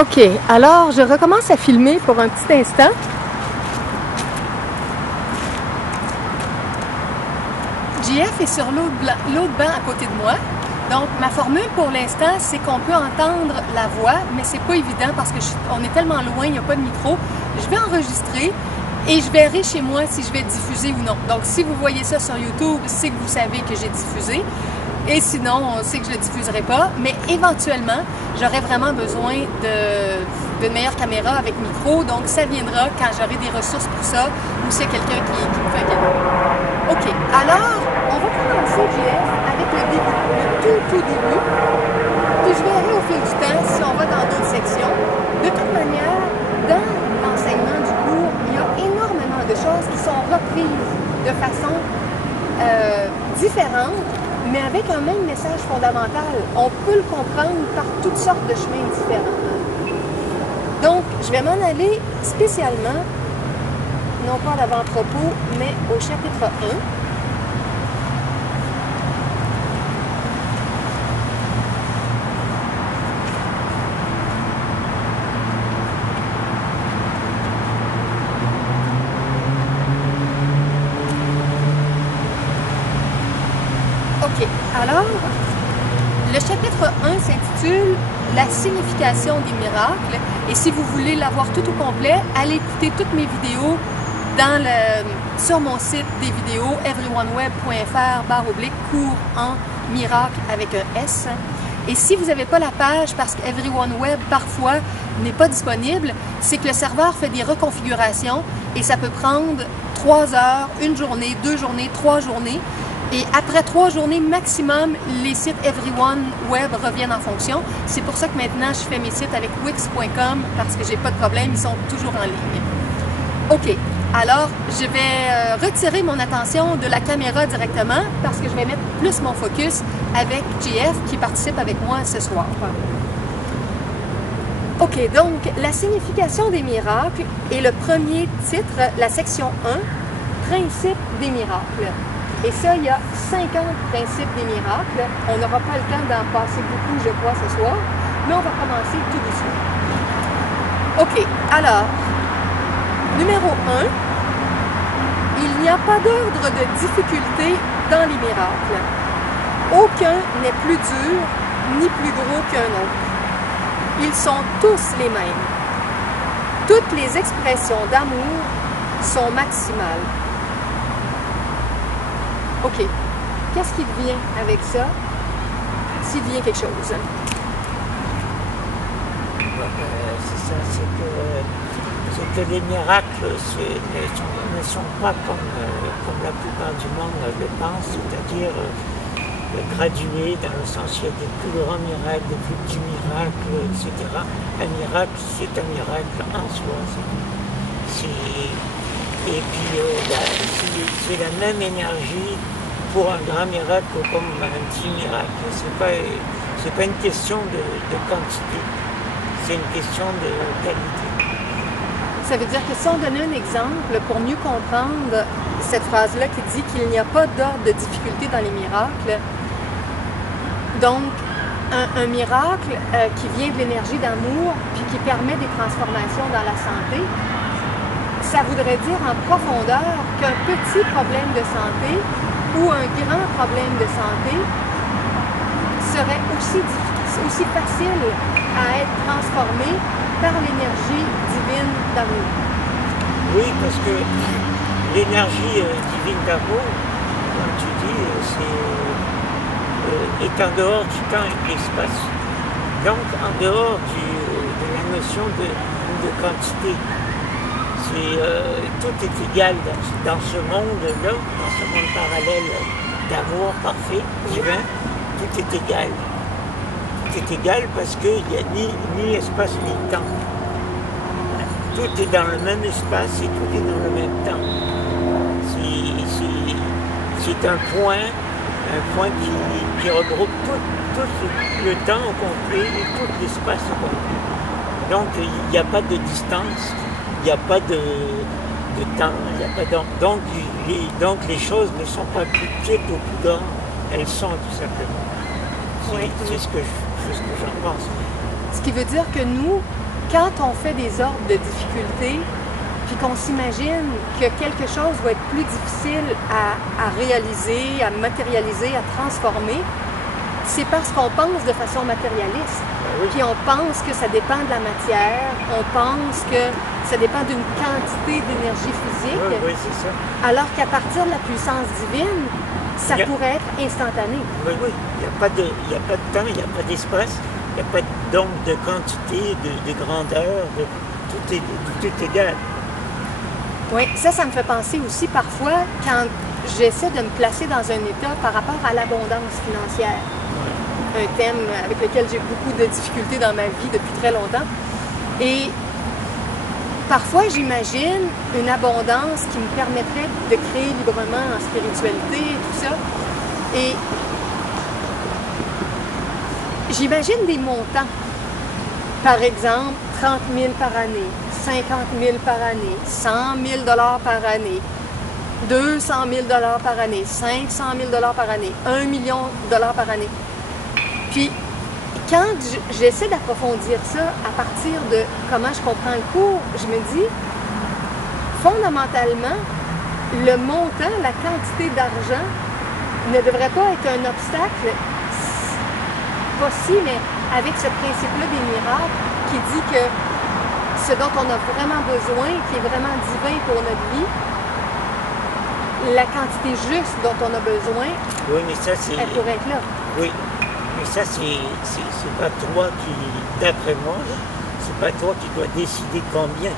OK, alors je recommence à filmer pour un petit instant. JF est sur l'autre banc à côté de moi. Donc, ma formule pour l'instant, c'est qu'on peut entendre la voix, mais c'est pas évident parce que on est tellement loin, il n'y a pas de micro. Je vais enregistrer et je verrai chez moi si je vais diffuser ou non. Donc, si vous voyez ça sur YouTube, c'est que vous savez que j'ai diffusé. Et sinon, on sait que je ne le diffuserai pas. Mais éventuellement, j'aurai vraiment besoin d'une meilleure caméra avec micro. Donc, ça viendra quand j'aurai des ressources pour ça ou c'est quelqu'un qui me fait un cadeau. OK. Alors, on va commencer, JF, avec le début, le tout début. Puis je verrai au fil du temps si on va dans d'autres sections. De toute manière, dans l'enseignement du cours, il y a énormément de choses qui sont reprises de façon différente, mais avec un même message fondamental. On peut le comprendre par toutes sortes de chemins différents. Donc, je vais m'en aller spécialement, non pas à l'avant-propos, mais au chapitre 1. OK. Alors, le chapitre 1 s'intitule « La signification des miracles » et si vous voulez l'avoir tout au complet, allez écouter toutes mes vidéos sur mon site des vidéos everyoneWeb.fr/cours en miracle avec un S. Et si vous n'avez pas la page parce que EveryOneWeb parfois n'est pas disponible, c'est que le serveur fait des reconfigurations et ça peut prendre 3 heures, 1 journée, 2 journées, 3 journées. Et après 3 journées maximum, les sites EveryOneWeb reviennent en fonction. C'est pour ça que maintenant, je fais mes sites avec Wix.com parce que j'ai pas de problème, ils sont toujours en ligne. OK. Alors, je vais retirer mon attention de la caméra directement parce que je vais mettre plus mon focus avec JF qui participe avec moi ce soir. OK. Donc, la signification des miracles est le premier titre, la section 1, Principe des miracles. Et ça, il y a 50 principes des miracles. On n'aura pas le temps d'en passer beaucoup, je crois, ce soir, mais on va commencer tout doucement. OK, alors, numéro 1, il n'y a pas d'ordre de difficulté dans les miracles. Aucun n'est plus dur ni plus gros qu'un autre. Ils sont tous les mêmes. Toutes les expressions d'amour sont maximales. OK. Qu'est-ce qui devient avec ça, s'il devient quelque chose? C'est ça, c'est que les miracles ne sont pas comme la plupart du monde le pense, c'est-à-dire gradués dans le sens il y a des plus grands miracles, des plus petits miracles, etc. Un miracle, c'est un miracle en soi. Et puis, c'est la même énergie pour un grand miracle comme un petit miracle. C'est pas une question de quantité, c'est une question de qualité. Ça veut dire que si on donnait un exemple pour mieux comprendre cette phrase-là qui dit qu'il n'y a pas d'ordre de difficulté dans les miracles, donc un miracle qui vient de l'énergie d'amour puis qui permet des transformations dans la santé, ça voudrait dire en profondeur qu'un petit problème de santé ou un grand problème de santé serait aussi facile à être transformé par l'énergie divine d'amour. Oui, parce que l'énergie divine d'amour, comme tu dis, est en dehors du temps et de l'espace. Donc en dehors de la notion de quantité. Tout est égal dans ce monde-là, dans ce monde parallèle d'amour parfait, divin, tout est égal. Tout est égal parce qu'il n'y a ni espace ni temps. Tout est dans le même espace et tout est dans le même temps. C'est un point qui regroupe tout le temps au complet et tout l'espace au complet. Donc il n'y a pas de distance. Il n'y a pas de temps, donc les choses ne sont pas plus petites ou plus grandes, elles sont tout simplement. C'est ce que j'en pense. Ce qui veut dire que nous, quand on fait des ordres de difficulté, puis qu'on s'imagine que quelque chose va être plus difficile à réaliser, à matérialiser, à transformer, c'est parce qu'on pense de façon matérialiste. Puis on pense que ça dépend de la matière, on pense que ça dépend d'une quantité d'énergie physique, Oui, c'est ça. alors qu'à partir de la puissance divine, ça pourrait être instantané. Oui, oui. Il n'y a pas de temps, il n'y a pas d'espace, il n'y a pas donc de quantité, de grandeur, tout est égal. Oui, ça me fait penser aussi parfois quand j'essaie de me placer dans un état par rapport à l'abondance financière. Un thème avec lequel j'ai beaucoup de difficultés dans ma vie depuis très longtemps. Et parfois, j'imagine une abondance qui me permettrait de créer librement en spiritualité et tout ça. Et j'imagine des montants. Par exemple, 30 000 par année, 50 000 par année, 100 000 par année, 200 000 par année, 500 000 par année, 1 million de dollars par année. Puis, quand j'essaie d'approfondir ça à partir de comment je comprends le cours, je me dis, fondamentalement, le montant, la quantité d'argent ne devrait pas être un obstacle, pas si, mais avec ce principe-là des miracles qui dit que ce dont on a vraiment besoin, qui est vraiment divin pour notre vie, la quantité juste dont on a besoin, oui, mais ça, elle pourrait être là. Oui, mais ça, c'est pas toi qui, d'après moi, c'est pas toi qui dois décider combien.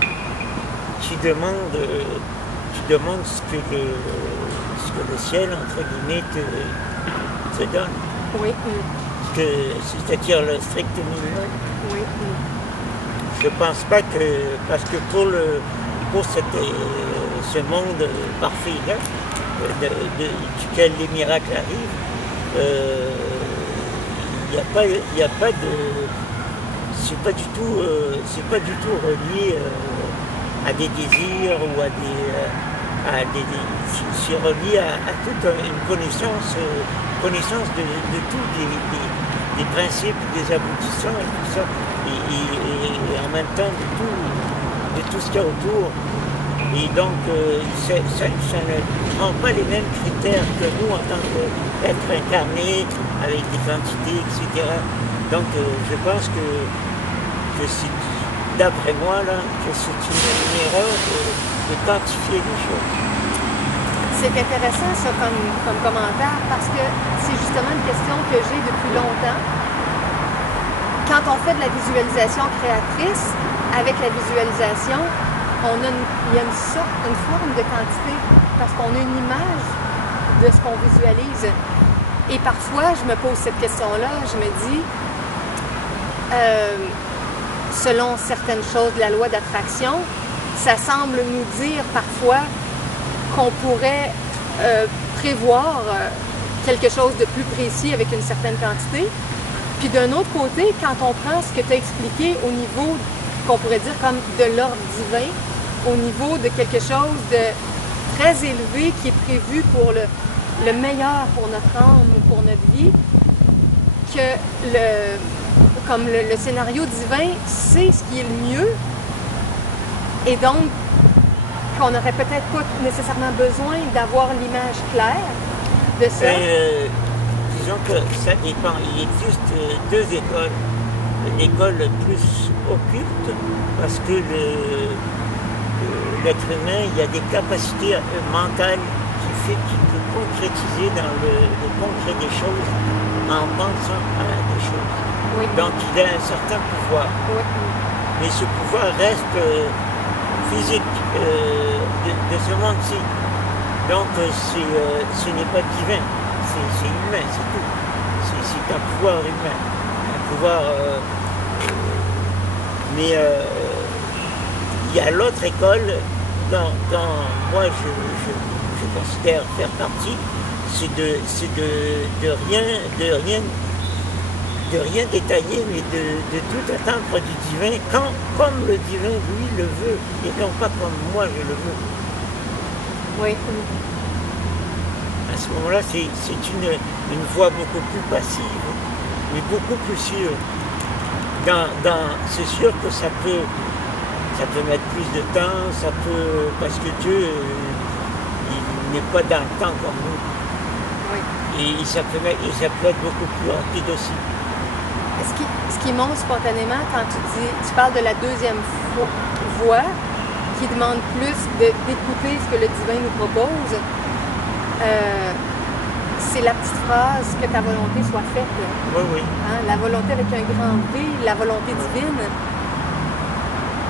Tu demandes ce que le ciel, entre guillemets, te donne. Oui. C'est-à-dire le strict minimum. Oui. Je pense pas que, parce que pour ce monde parfait-là, duquel les miracles arrivent, il n'y a pas de... C'est pas du tout relié à des désirs ou c'est relié à toute une connaissance de tous des principes, des aboutissants et tout ça, et en même temps de tout ce qu'il y a autour. Et donc, ça ne prend pas les mêmes critères que nous en tant qu'être incarné, avec des quantités, etc. Donc, je pense que c'est, d'après moi, là, que c'est une erreur de quantifier les choses. C'est intéressant, ça, comme commentaire, parce que c'est justement une question que j'ai depuis longtemps. Quand on fait de la visualisation créatrice, avec la visualisation, il y a une forme de quantité, parce qu'on a une image de ce qu'on visualise. Et parfois, je me pose cette question-là, je me dis, selon certaines choses de la loi d'attraction, ça semble nous dire parfois qu'on pourrait prévoir quelque chose de plus précis avec une certaine quantité. Puis d'un autre côté, quand on prend ce que tu as expliqué au niveau, qu'on pourrait dire comme de l'ordre divin, au niveau de quelque chose de très élevé qui est prévu pour le meilleur pour notre âme ou pour notre vie, que le scénario divin, c'est ce qui est le mieux, et donc qu'on n'aurait peut-être pas nécessairement besoin d'avoir l'image claire de ça. Disons que ça dépend. Il existe deux écoles. L'école plus occulte, parce que l'être humain, il y a des capacités mentales qui peut concrétiser dans le concret des choses en pensant à des choses. Oui. Donc il a un certain pouvoir. Oui. Mais ce pouvoir reste physique de ce monde-ci. Donc ce n'est pas divin, c'est humain, c'est tout. C'est un pouvoir humain, un pouvoir... mais il y a l'autre école dont moi je considère faire partie, c'est de rien détailler, mais de tout attendre du divin, comme le divin, lui, le veut, et non pas comme moi je le veux. Oui. À ce moment-là, c'est une voie beaucoup plus passive, mais beaucoup plus sûre. c'est sûr que ça peut mettre plus de temps, parce que Dieu, il n'est pas dans le temps comme nous. Oui. Et ça peut être beaucoup plus rapide aussi. Ce qui monte spontanément quand tu parles de la deuxième voie, qui demande plus d'écouter ce que le divin nous propose, c'est la petite phrase « que ta volonté soit faite ». Oui, oui. Hein? La volonté avec un grand V, la volonté divine.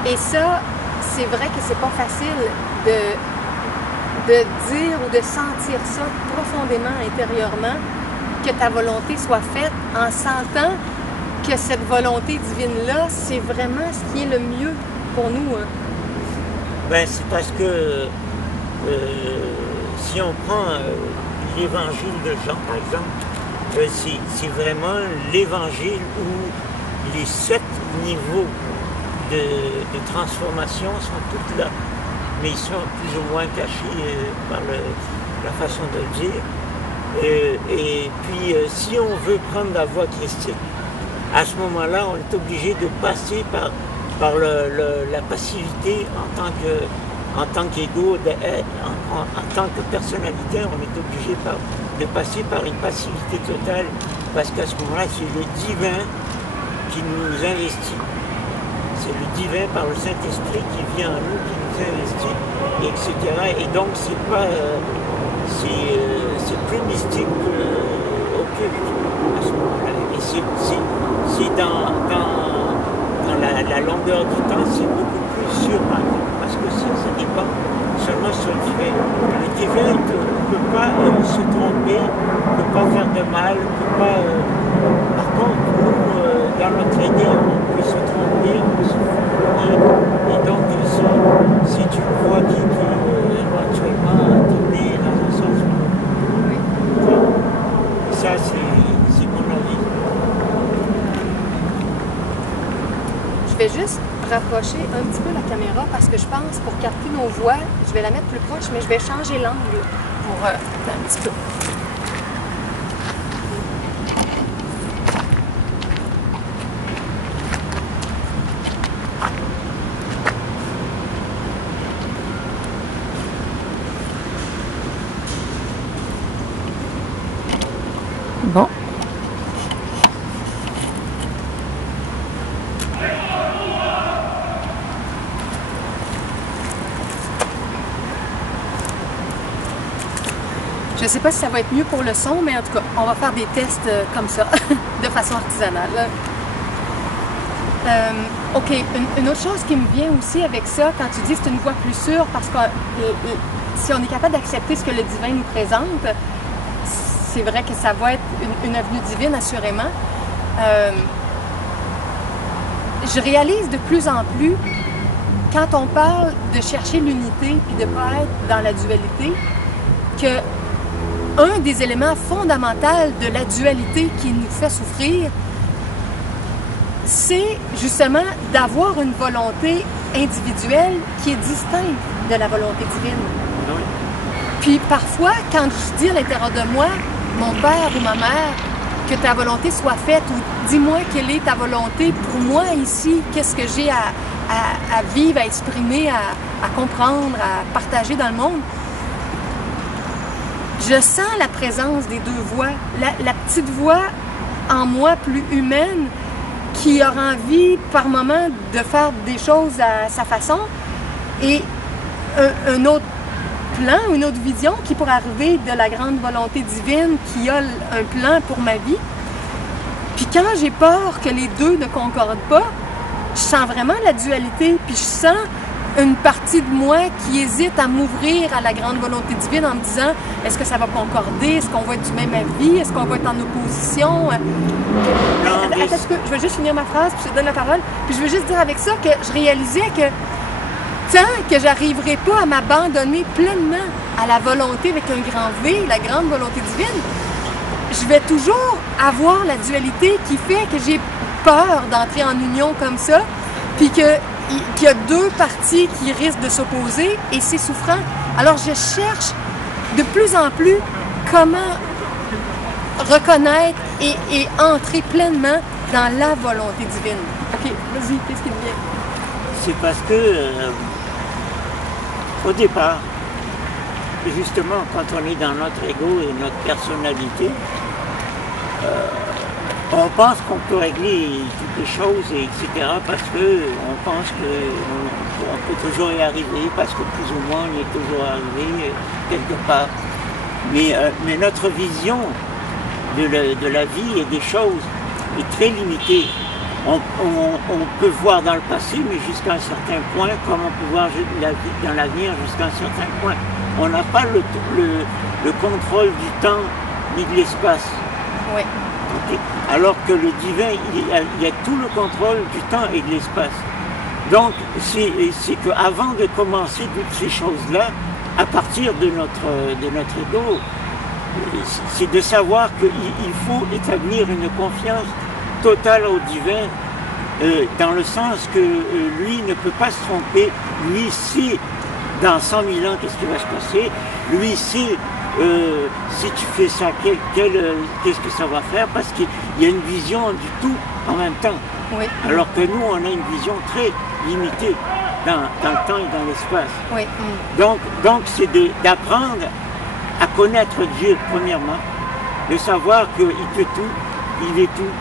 Et ça, c'est vrai que c'est pas facile de dire ou de sentir ça profondément, intérieurement, que ta volonté soit faite en sentant que cette volonté divine-là, c'est vraiment ce qui est le mieux pour nous. Hein. Ben, c'est parce que si on prend l'évangile de Jean, par exemple, c'est vraiment l'évangile où les 7 niveaux de transformation sont tous là, mais ils sont plus ou moins cachés par la façon de le dire. Et puis, si on veut prendre la voie christique, à ce moment-là, on est obligé de passer par la passivité en tant qu'ego, en tant que personnalité, on est obligé de passer par une passivité totale, parce qu'à ce moment-là, c'est le divin qui nous investit. C'est le divin par le Saint-Esprit qui vient en nous, qui nous investit, etc. Et donc, c'est plus mystique qu'occulte à ce moment-là. Et c'est dans la longueur du temps, c'est beaucoup plus sûr, parce que ça dépend seulement sur le fait. Le divin ne peut pas se tromper, ne peut pas faire de mal, ne peut pas... par contre, nous, dans notre idée, on peut se tromper, on peut se tromper. Et donc, si tu vois qui éventuellement tourner dans un sens ou l'autre. Ça, c'est mon avis. Je vais juste rapprocher un petit peu la caméra parce que je pense pour capter nos voix, je vais la mettre plus proche, mais je vais changer l'angle pour un petit peu. Bon. Je ne sais pas si ça va être mieux pour le son, mais en tout cas, on va faire des tests comme ça, de façon artisanale. OK, une autre chose qui me vient aussi avec ça, quand tu dis que c'est une voie plus sûre, parce que si on est capable d'accepter ce que le divin nous présente, c'est vrai que ça va être une avenue divine, assurément. Je réalise de plus en plus, quand on parle de chercher l'unité puis de ne pas être dans la dualité, que un des éléments fondamentaux de la dualité qui nous fait souffrir, c'est justement d'avoir une volonté individuelle qui est distincte de la volonté divine. Oui. Puis parfois, quand je dis à l'intérieur de moi, mon père ou ma mère, que ta volonté soit faite, ou dis-moi quelle est ta volonté pour moi ici, qu'est-ce que j'ai à vivre, à exprimer, à comprendre, à partager dans le monde, je sens la présence des deux voix. La petite voix en moi plus humaine qui aura envie par moment de faire des choses à sa façon et un autre plan, une autre vision qui pourrait arriver de la grande volonté divine qui a un plan pour ma vie. Puis quand j'ai peur que les deux ne concordent pas, je sens vraiment la dualité, puis je sens une partie de moi qui hésite à m'ouvrir à la grande volonté divine en me disant est-ce que ça va concorder, est-ce qu'on va être du même avis, est-ce qu'on va être en opposition. Attends, je vais juste finir ma phrase puis je te donne la parole. Puis je veux juste dire avec ça que je réalisais que tant que j'arriverai pas à m'abandonner pleinement à la volonté avec un grand V, la grande volonté divine, je vais toujours avoir la dualité qui fait que j'ai peur d'entrer en union comme ça, puis qu'il y a deux parties qui risquent de s'opposer et c'est souffrant. Alors je cherche de plus en plus comment reconnaître et entrer pleinement dans la volonté divine. OK, vas-y, qu'est-ce qui te vient? C'est parce que, au départ, justement, quand on est dans notre ego et notre personnalité, on pense qu'on peut régler toutes les choses, et etc. parce qu'on pense qu'on peut toujours y arriver, parce que plus ou moins on y est toujours arrivé quelque part. Mais notre vision de la vie et des choses est très limitée. On peut voir dans le passé, mais jusqu'à un certain point, comme on peut voir dans l'avenir jusqu'à un certain point. On n'a pas le contrôle du temps ni de l'espace. Oui. Okay. Alors que le divin, il y a tout le contrôle du temps et de l'espace. Donc, c'est qu'avant de commencer toutes ces choses-là, à partir de notre ego, c'est de savoir qu'il faut établir une confiance totale au divin, dans le sens que lui ne peut pas se tromper, lui sait dans 100 000 ans qu'est-ce qui va se passer, lui sait si tu fais ça, qu'est-ce que ça va faire, parce qu'il y a une vision du tout en même temps. Oui. Alors que nous, on a une vision très limitée dans le temps et dans l'espace. Oui. Donc c'est d'apprendre à connaître Dieu, premièrement, de savoir qu'il peut tout, il est tout,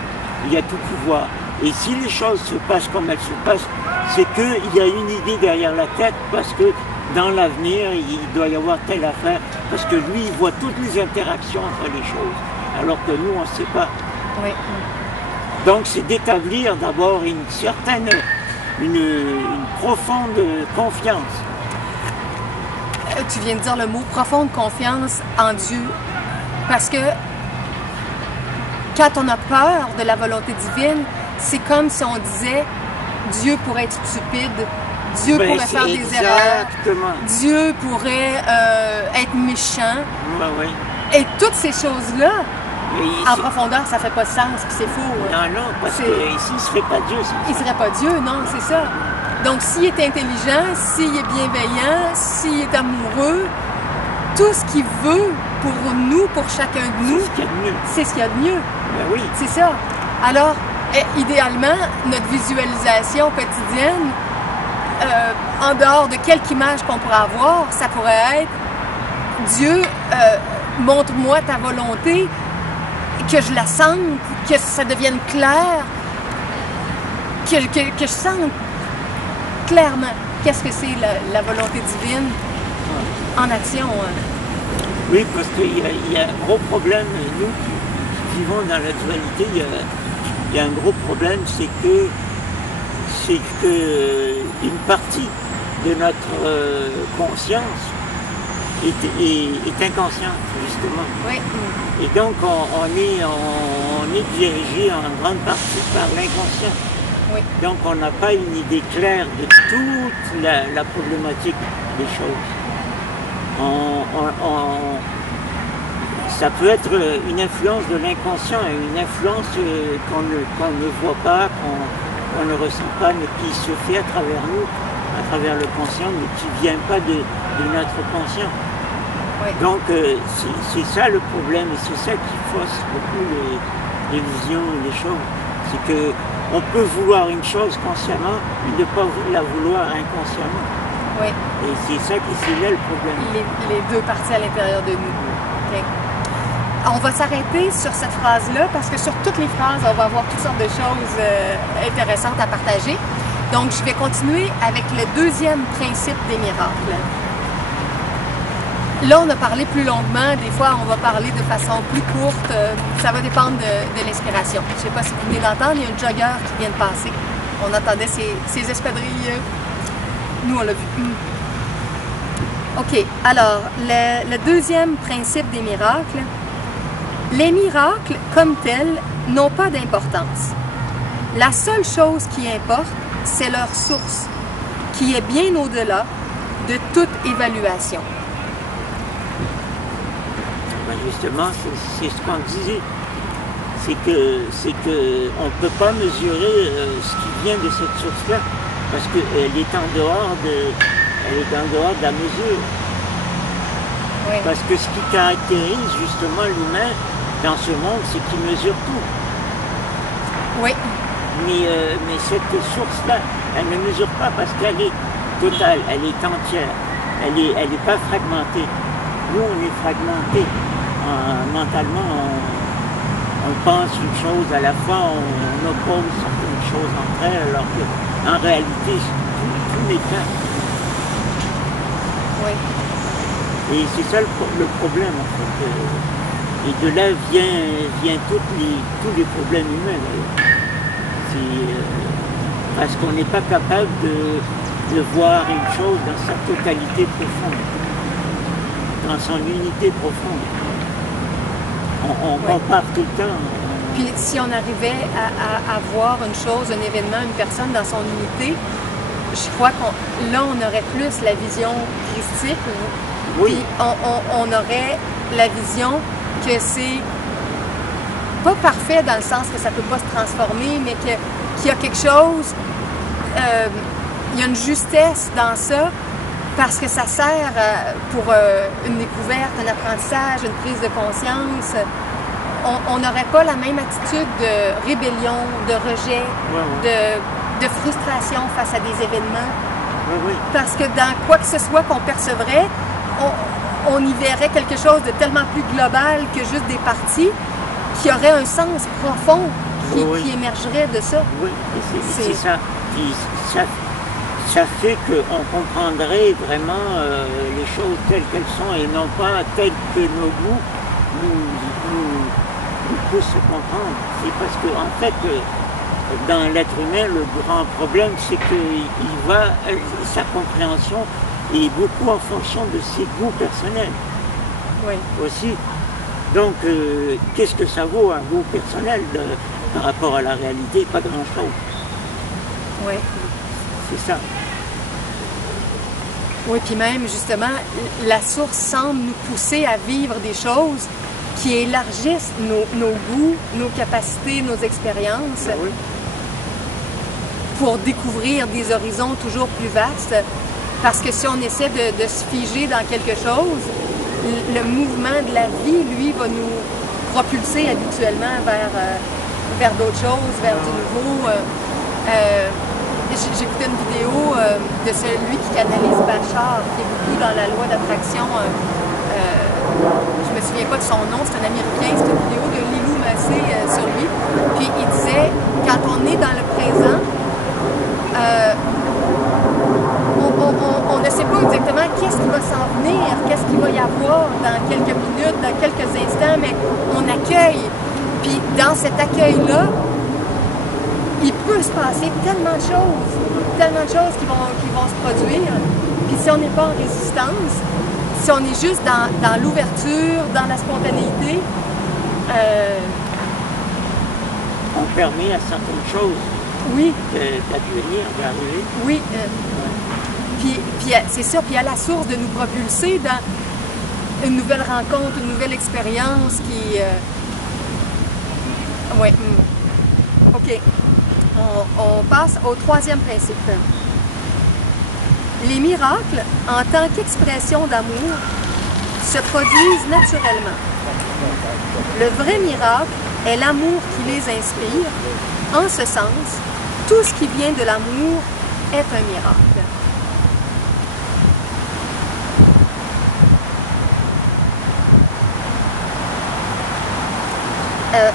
il a tout pouvoir. Et si les choses se passent comme elles se passent, c'est qu'il y a une idée derrière la tête, parce que dans l'avenir, il doit y avoir telle affaire, parce que lui, il voit toutes les interactions entre les choses, alors que nous, on ne sait pas. Oui. Donc c'est d'établir d'abord une profonde confiance. Tu viens de dire le mot profonde confiance en Dieu, parce que quand on a peur de la volonté divine, c'est comme si on disait Dieu pourrait être stupide, Dieu pourrait faire des erreurs, Dieu pourrait être méchant. Oui. Et toutes ces choses-là, en profondeur, ça fait pas de sens, puis c'est faux. Non, parce que ici, il ne serait pas Dieu. Il ne serait pas Dieu, non, c'est ça. Donc, s'il est intelligent, s'il est bienveillant, s'il est amoureux, tout ce qu'il veut pour nous, pour chacun de nous, c'est ce qu'il y a de mieux. Ben oui. C'est ça. Alors, idéalement, notre visualisation quotidienne, en dehors de quelque image qu'on pourrait avoir, ça pourrait être Dieu, montre-moi ta volonté, que je la sente, que ça devienne clair, que je sente clairement qu'est-ce que c'est la volonté divine en action. Oui, parce qu'il y a un gros problème, nous qui vivons dans la dualité, il y a un gros problème, c'est que une partie de notre conscience est inconsciente, justement. Oui. Et donc, on est dirigé en grande partie par l'inconscient. Oui. Donc, on n'a pas une idée claire de toute la problématique des choses. Ça peut être une influence de l'inconscient et une influence qu'on ne voit pas, qu'on ne ressent pas, mais qui se fait à travers nous, à travers le conscient, mais qui ne vient pas de notre conscient. Oui. Donc c'est ça le problème, et c'est ça qui fausse beaucoup les visions et les choses. C'est qu'on peut vouloir une chose consciemment, mais ne pas la vouloir inconsciemment. Oui. Et c'est là le problème. Les deux parties à l'intérieur de nous. Okay. On va s'arrêter sur cette phrase-là parce que sur toutes les phrases, on va avoir toutes sortes de choses intéressantes à partager. Donc, je vais continuer avec le deuxième principe des miracles. Là, on a parlé plus longuement. Des fois, on va parler de façon plus courte. Ça va dépendre de l'inspiration. Je ne sais pas si vous venez d'entendre, il y a un jogger qui vient de passer. On entendait ses espadrilles. Nous, on l'a vu. OK. Alors, le deuxième principe des miracles. Les miracles, comme tels, n'ont pas d'importance. La seule chose qui importe, c'est leur source, qui est bien au-delà de toute évaluation. Ben justement, c'est ce qu'on disait. C'est que on ne peut pas mesurer ce qui vient de cette source-là, parce qu'elle est en dehors de la mesure. Oui. Parce que ce qui caractérise justement l'humain dans ce monde, c'est qu'il mesure tout. Oui. mais cette source-là, elle ne mesure pas parce qu'elle est totale, elle est entière, elle est pas fragmentée. Nous, on est fragmentés. Mentalement, on pense une chose à la fois, on oppose certaines choses entre elles, alors qu'en réalité, tout n'est qu'un. Oui. Et c'est ça le problème, en fait. Et de là vient tous les problèmes humains, d'ailleurs. Parce qu'on n'est pas capable de voir une chose dans sa totalité profonde, dans son unité profonde. On compare tout le temps. Puis si on arrivait à voir une chose, un événement, une personne dans son unité, je crois là on aurait plus la vision christique. Oui. Puis on aurait la vision que c'est pas parfait dans le sens que ça peut pas se transformer, mais qu'il y a quelque chose, il y a une justesse dans ça, parce que ça sert pour une découverte, un apprentissage, une prise de conscience. On n'aurait pas la même attitude de rébellion, de rejet, de frustration face à des événements. Parce que dans quoi que ce soit qu'on percevrait, on y verrait quelque chose de tellement plus global que juste des parties, qui aurait un sens profond qui émergerait de ça. Oui, c'est ça. Puis ça fait qu'on comprendrait vraiment les choses telles qu'elles sont et non pas telles que nos goûts nous poussent à comprendre. C'est parce que, en fait, dans l'être humain, le grand problème, c'est que sa compréhension est beaucoup en fonction de ses goûts personnels. Oui. Aussi. Donc, qu'est-ce que ça vaut un goût personnel par rapport à la réalité? Pas grand-chose. Oui. C'est ça. Oui, puis même, justement, la source semble nous pousser à vivre des choses qui élargissent nos goûts, nos capacités, nos expériences, Oui. pour découvrir des horizons toujours plus vastes. Parce que si on essaie de se figer dans quelque chose, le mouvement de la vie, lui, va nous propulser habituellement vers d'autres choses, vers du nouveau. J'écoutais une vidéo de celui qui canalise Bachar, qui est beaucoup dans la loi d'attraction. Je me souviens pas de son nom, c'est un Américain, c'est une vidéo de Lilou Massé sur lui. Puis il disait, quand on est dans le présent, on ne sait pas exactement qu'est-ce qui va s'en venir, qu'est-ce qu'il va y avoir dans quelques minutes, dans quelques instants, mais on accueille. Puis dans cet accueil-là, il peut se passer tellement de choses qui vont se produire. Puis si on n'est pas en résistance, si on est juste dans l'ouverture, dans la spontanéité, on permet à certaines choses d'advenir, d'arriver. Oui. Puis c'est ça, puis à la source de nous propulser dans une nouvelle rencontre, une nouvelle expérience qui... Oui. OK. On passe au troisième principe. Les miracles, en tant qu'expression d'amour, se produisent naturellement. Le vrai miracle est l'amour qui les inspire. En ce sens, tout ce qui vient de l'amour est un miracle.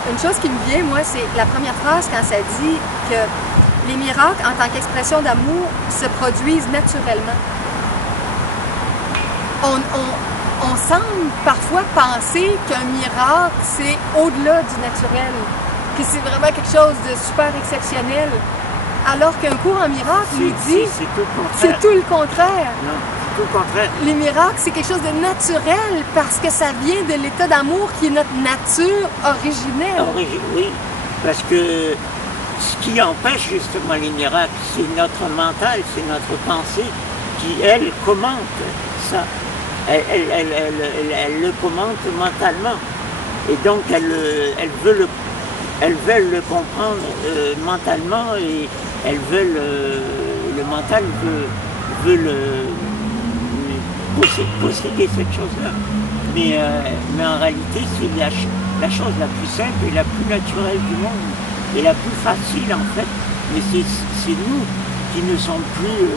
Une chose qui me vient, moi, c'est la première phrase quand ça dit que les miracles, en tant qu'expression d'amour, se produisent naturellement. On semble parfois penser qu'un miracle, c'est au-delà du naturel, que c'est vraiment quelque chose de super exceptionnel, alors qu'un cours en miracle nous dit c'est tout le contraire. Non, c'est tout le contraire. Les miracles, c'est quelque chose de naturel parce que ça vient de l'état d'amour qui est notre nature originelle. Oui, parce que ce qui empêche justement les miracles, c'est notre mental, c'est notre pensée qui, elle, commente ça. Elle le commente mentalement. Et donc, elle veut le comprendre mentalement et elle veut le mental veut posséder cette chose-là. Mais en réalité, c'est la chose la plus simple et la plus naturelle du monde. est la plus facile en fait, mais c'est nous qui ne sommes plus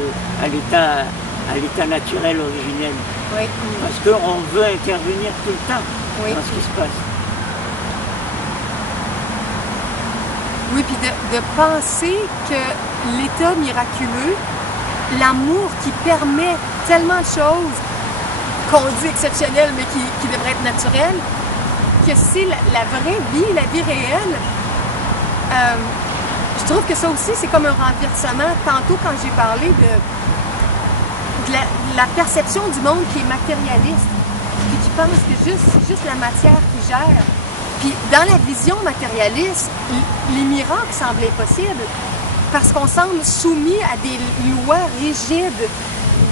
à l'état naturel originel. Oui. Parce qu'on veut intervenir tout le temps dans ce qui se passe. Oui, puis de penser que l'état miraculeux, l'amour qui permet tellement de choses qu'on dit exceptionnelles, mais qui devraient être naturelles, que c'est la vraie vie, la vie réelle. Je trouve que ça aussi, c'est comme un renversement. Tantôt, quand j'ai parlé de la perception du monde qui est matérialiste, puis qui pense que c'est juste la matière qui gère. Puis dans la vision matérialiste, les miracles semblent impossibles parce qu'on semble soumis à des lois rigides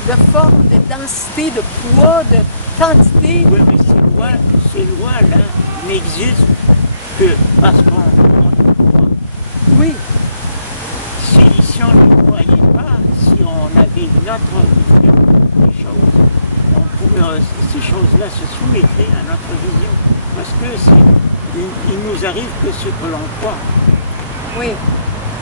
de forme, de densité, de poids, de quantité. Oui, mais ces lois-là n'existent que parce qu'on y croit. Oui. Si on ne croyait pas, si on avait notre vision des choses, ces choses-là se soumettraient à notre vision. Parce que il nous arrive que ce que l'on croit. Oui.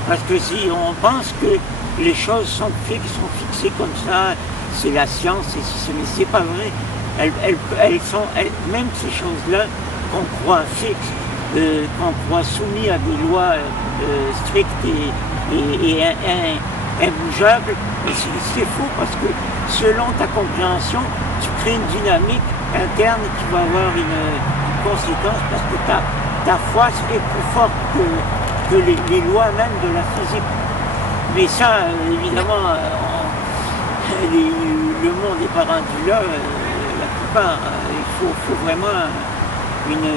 Parce que si on pense que les choses sont fixées comme ça, c'est la science, mais c'est pas vrai. Même ces choses-là qu'on croit fixes, qu'on croit soumis à des lois strictes et immuables, c'est faux parce que selon ta compréhension, tu crées une dynamique interne qui va avoir une conséquence parce que ta foi est plus forte que les lois même de la physique. Mais ça, évidemment, le monde n'est pas rendu là, la plupart. Il faut vraiment une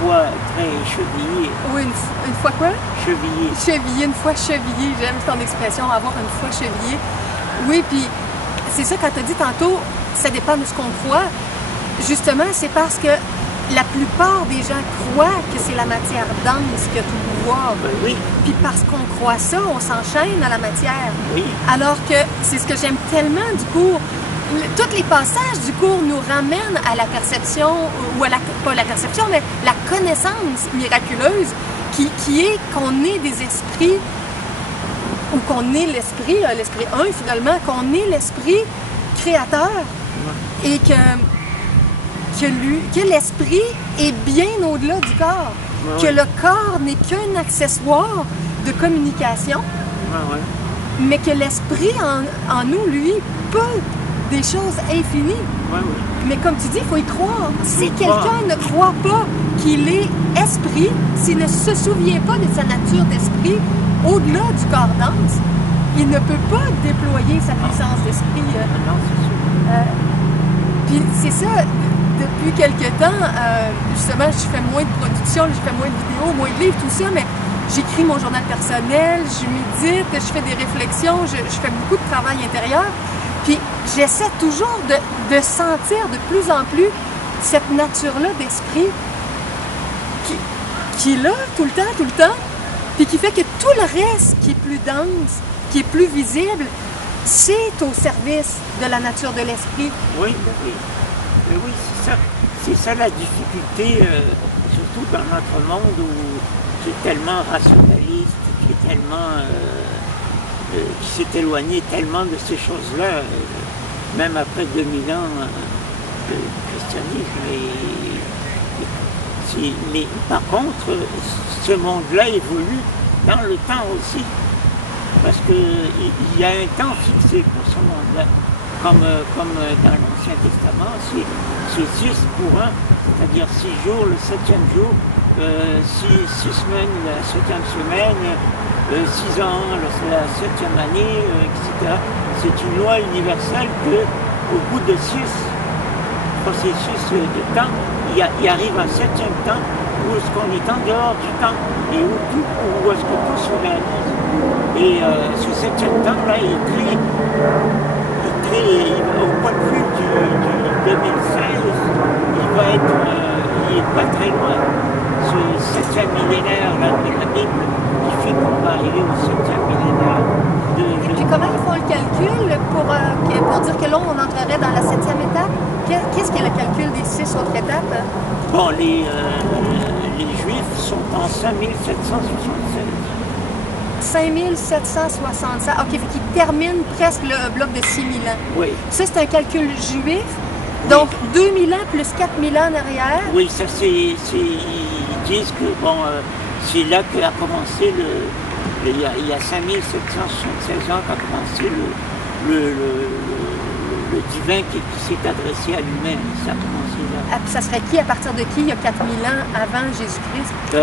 foi très chevillée. Oui, une foi quoi? Chevillée. Chevillée, une foi chevillée. J'aime ton expression, avoir une foi chevillée. Oui, puis c'est ça, quand tu as dit tantôt, ça dépend de ce qu'on croit. Justement, c'est parce que la plupart des gens croient que c'est la matière dense qui a tout pouvoir. Ben oui. Puis parce qu'on croit ça, on s'enchaîne à la matière. Oui. Alors que c'est ce que j'aime tellement du cours. Tous les passages du cours nous ramènent à la perception, ou à pas la perception, mais la connaissance miraculeuse qui est qu'on est des esprits, ou qu'on est l'esprit un finalement, qu'on est l'esprit créateur. Ouais. Et que l'esprit est bien au-delà du corps, que le corps n'est qu'un accessoire de communication, mais que l'esprit en nous, lui, peut des choses infinies. Mais comme tu dis, il faut y croire. Si quelqu'un ne croit pas qu'il est esprit, s'il ne se souvient pas de sa nature d'esprit au-delà du corps dense, il ne peut pas déployer sa puissance d'esprit. Non, c'est sûr. Puis c'est ça. Depuis quelque temps, justement, je fais moins de production, je fais moins de vidéos, moins de livres, tout ça, mais j'écris mon journal personnel, je médite, je fais des réflexions, je fais beaucoup de travail intérieur. Puis j'essaie toujours de sentir de plus en plus cette nature-là d'esprit qui est là tout le temps, puis qui fait que tout le reste qui est plus dense, qui est plus visible, c'est au service de la nature de l'esprit. Oui, oui. Mais oui, c'est ça la difficulté, surtout dans notre monde qui est tellement rationaliste, qui est tellement, qui s'est éloigné tellement de ces choses-là, même après 2000 ans de christianisme. Mais par contre, ce monde-là évolue dans le temps aussi, parce qu'il y a un temps fixé pour ce monde-là. Comme dans l'Ancien Testament, c'est 6 pour 1, c'est-à-dire 6 jours, le 7e jour, 6 semaines, la 7e semaine, 6 ans, la 7e année, etc. C'est une loi universelle qu'au bout de 6 processus de temps, il arrive un 7e temps où est-ce qu'on est en dehors du temps et où est-ce que tout se réalise. Et ce 7e temps-là est très... au point de vue du 2016, il n'est pas très loin. Ce 7e millénaire là, de la Bible qui fait qu'on va arriver au 7e millénaire. Et puis comment ils font le calcul pour dire que là on entrerait dans la 7e étape? Qu'est-ce qu'est le calcul des 6 autres étapes? Bon, les Juifs sont en 5776. 5776. OK, fait qu'il termine presque le bloc de 6000 ans. Oui. Ça, c'est un calcul juif. Donc, 2000 ans plus 4000 ans en arrière. Oui, ça c'est... Ils disent que bon, c'est là qu'a commencé il y a 5776 ans qu'a commencé le divin qui s'est adressé à lui-même. Ça a commencé là. Ah, puis ça serait qui, à partir de qui, il y a 4000 ans avant Jésus-Christ? Ça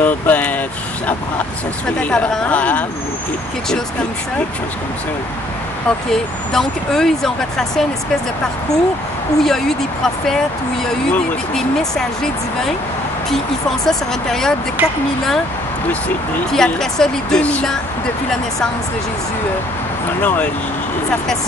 serait Peut-être Abraham ou quelque chose comme ça. Quelque chose comme ça, oui. OK. Donc, eux, ils ont retracé une espèce de parcours où il y a eu des prophètes, où il y a eu des messagers divins. Puis, ils font ça sur une période de 4000 ans. Puis après ça, les 2000 ans depuis la naissance de Jésus. Non, ça ferait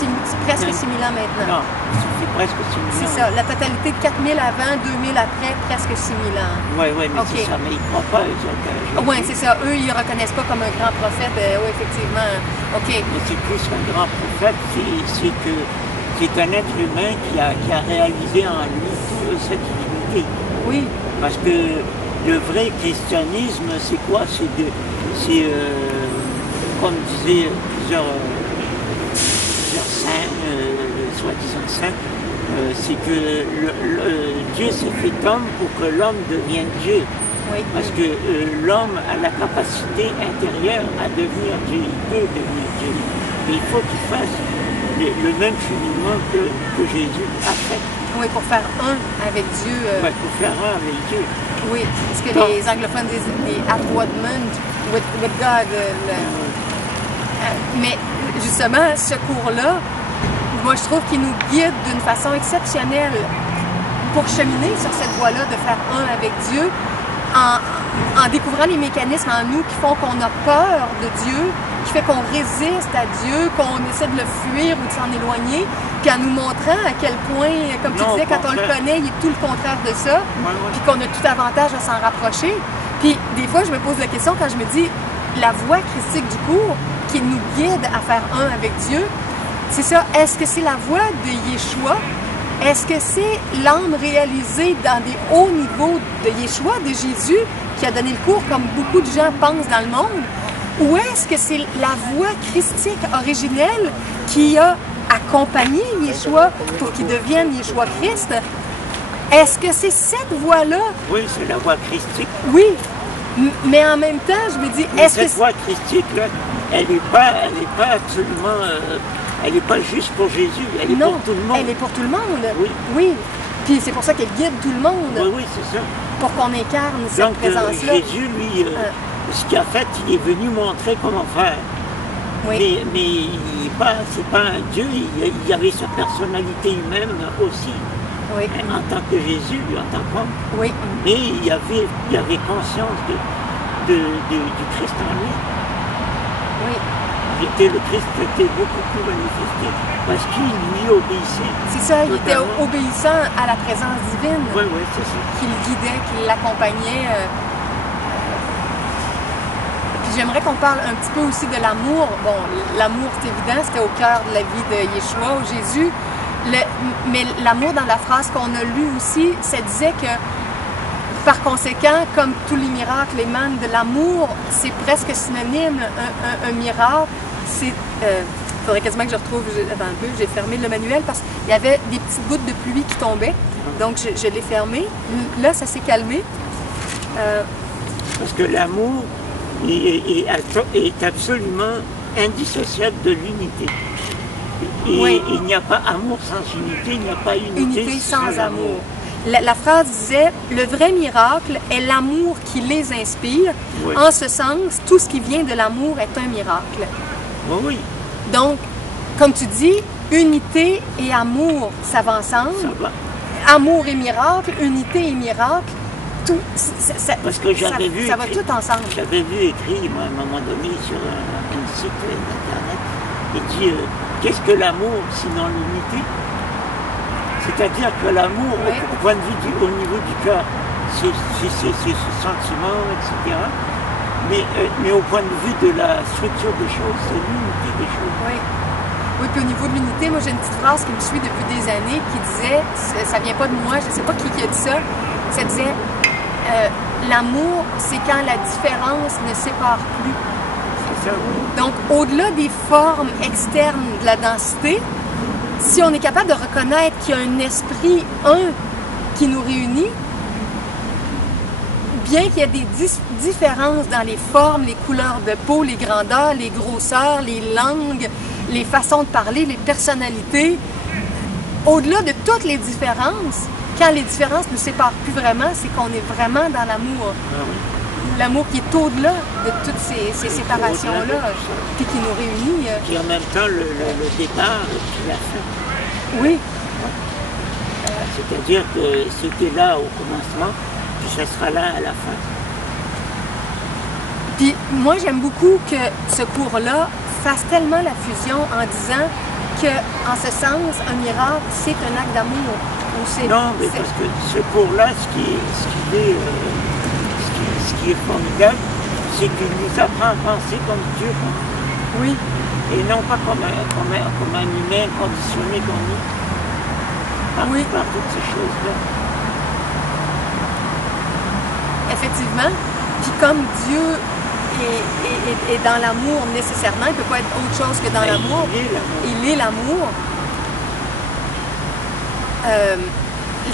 presque 6000 ans maintenant. Non, ça fait presque 6000 ans. C'est ça. La totalité de 4000 avant, 2000 après, presque 6000 ans. Oui, mais c'est ça. Mais ils ne croient pas, eux autres. Oui, c'est ça. Eux, ils ne reconnaissent pas comme un grand prophète. Oui, effectivement. OK. Mais c'est plus qu'un grand prophète, c'est un être humain qui a réalisé en lui toute cette divinité. Oui. Parce que le vrai christianisme, c'est quoi? C'est comme disaient plusieurs saints, soi-disant saints, c'est que Dieu s'est fait homme pour que l'homme devienne Dieu. Oui. Parce que l'homme a la capacité intérieure à devenir Dieu, il peut devenir Dieu. Mais il faut qu'il fasse le même cheminement que Jésus a fait. Oui, pour faire un avec Dieu. Oui, pour faire un avec Dieu. Oui, ce que les anglophones disent des at-one-ment with God. Mais justement, ce cours-là, moi je trouve qu'il nous guide d'une façon exceptionnelle pour cheminer sur cette voie-là de faire un avec Dieu, en découvrant les mécanismes en nous qui font qu'on a peur de Dieu, qui fait qu'on résiste à Dieu, qu'on essaie de le fuir ou de s'en éloigner, puis en nous montrant à quel point, comme tu disais, quand on le connaît, il est tout le contraire de ça, puis qu'on a tout avantage à s'en rapprocher. Puis des fois, je me pose la question quand je me dis, la voie christique du cours qui nous guide à faire un avec Dieu, c'est ça, est-ce que c'est la voie de Yeshua? Est-ce que c'est l'âme réalisée dans des hauts niveaux de Yeshua, de Jésus, qui a donné le cours comme beaucoup de gens pensent dans le monde? Ou est-ce que c'est la voie christique originelle qui a accompagné Yeshua pour qu'il devienne Yeshua Christ? Est-ce que c'est cette voie-là? Oui, c'est la voie christique. Oui, mais en même temps, je me dis, est-ce que... Cette voie christique, là, elle n'est pas absolument... elle n'est pas juste pour Jésus, elle est pour tout le monde. Elle est pour tout le monde. Oui. Oui. Puis c'est pour ça qu'elle guide tout le monde. Oui, c'est ça. Pour qu'on incarne cette présence-là. Jésus, lui, ce qu'il a fait, il est venu montrer comment faire. Oui. Mais c'est pas un Dieu, il y avait sa personnalité humaine aussi. Oui. En tant que Jésus, en tant qu'homme. Oui. Mais il avait conscience du Christ en lui. Oui. Le Christ était beaucoup plus manifesté parce qu'il lui obéissait. C'est ça, il était obéissant à la présence divine. Oui, c'est ça. Qui le guidait, qui l'accompagnait. Puis j'aimerais qu'on parle un petit peu aussi de l'amour. Bon, l'amour, c'est évident, c'était au cœur de la vie de Yeshua, ou Jésus. Mais l'amour, dans la phrase qu'on a lue aussi, ça disait que par conséquent, comme tous les miracles émanent de l'amour, c'est presque synonyme, un miracle. Il faudrait quasiment que je retrouve, attends un peu, j'ai fermé le manuel parce qu'il y avait des petites gouttes de pluie qui tombaient, donc je l'ai fermé. Là, ça s'est calmé. Parce que l'amour est absolument indissociable de l'unité. Et il n'y a pas amour sans unité, il n'y a pas unité sans amour. La phrase disait « Le vrai miracle est l'amour qui les inspire. Oui. En ce sens, tout ce qui vient de l'amour est un miracle. » Oui. Donc, comme tu dis, unité et amour, ça va ensemble. Ça va. Amour et miracle, unité et miracle, tout, parce que j'avais vu ça va tout ensemble. J'avais vu écrit, moi, à un moment donné, sur un site internet, il dit qu'est-ce que l'amour sinon l'unité? C'est-à-dire que l'amour, au point de vue au niveau du cœur, c'est ce sentiment, etc. Mais au point de vue de la structure des choses, c'est l'unité des choses. Oui. Oui, puis au niveau de l'unité, moi j'ai une petite phrase qui me suit depuis des années qui disait, ça vient pas de moi, je sais pas qui a dit ça, ça disait l'amour, c'est quand la différence ne sépare plus. C'est ça, oui. Donc, au-delà des formes externes de la densité, si on est capable de reconnaître qu'il y a un esprit, qui nous réunit, bien qu'il y ait des différences dans les formes, les couleurs de peau, les grandeurs, les grosseurs, les langues, les façons de parler, les personnalités, au-delà de toutes les différences, quand les différences ne nous séparent plus vraiment, c'est qu'on est vraiment dans l'amour. Ah oui. L'amour qui est au-delà de toutes ces séparations-là, puis qui nous réunit. Qui en même temps le départ et puis la fin. Oui. C'est-à-dire que ce qui est là au commencement, puis ça sera là à la fin. Puis moi, j'aime beaucoup que ce cours-là fasse tellement la fusion en disant qu'en ce sens, un miracle, c'est un acte d'amour. Non, mais parce que ce cours-là, ce qui est formidable, c'est qu'il nous apprend à penser comme Dieu. Oui. Et non pas comme un humain conditionné qu'on est. Par toutes ces choses-là. Effectivement. Puis comme Dieu est dans l'amour nécessairement, il ne peut pas être autre chose que dans l'amour. Il est l'amour.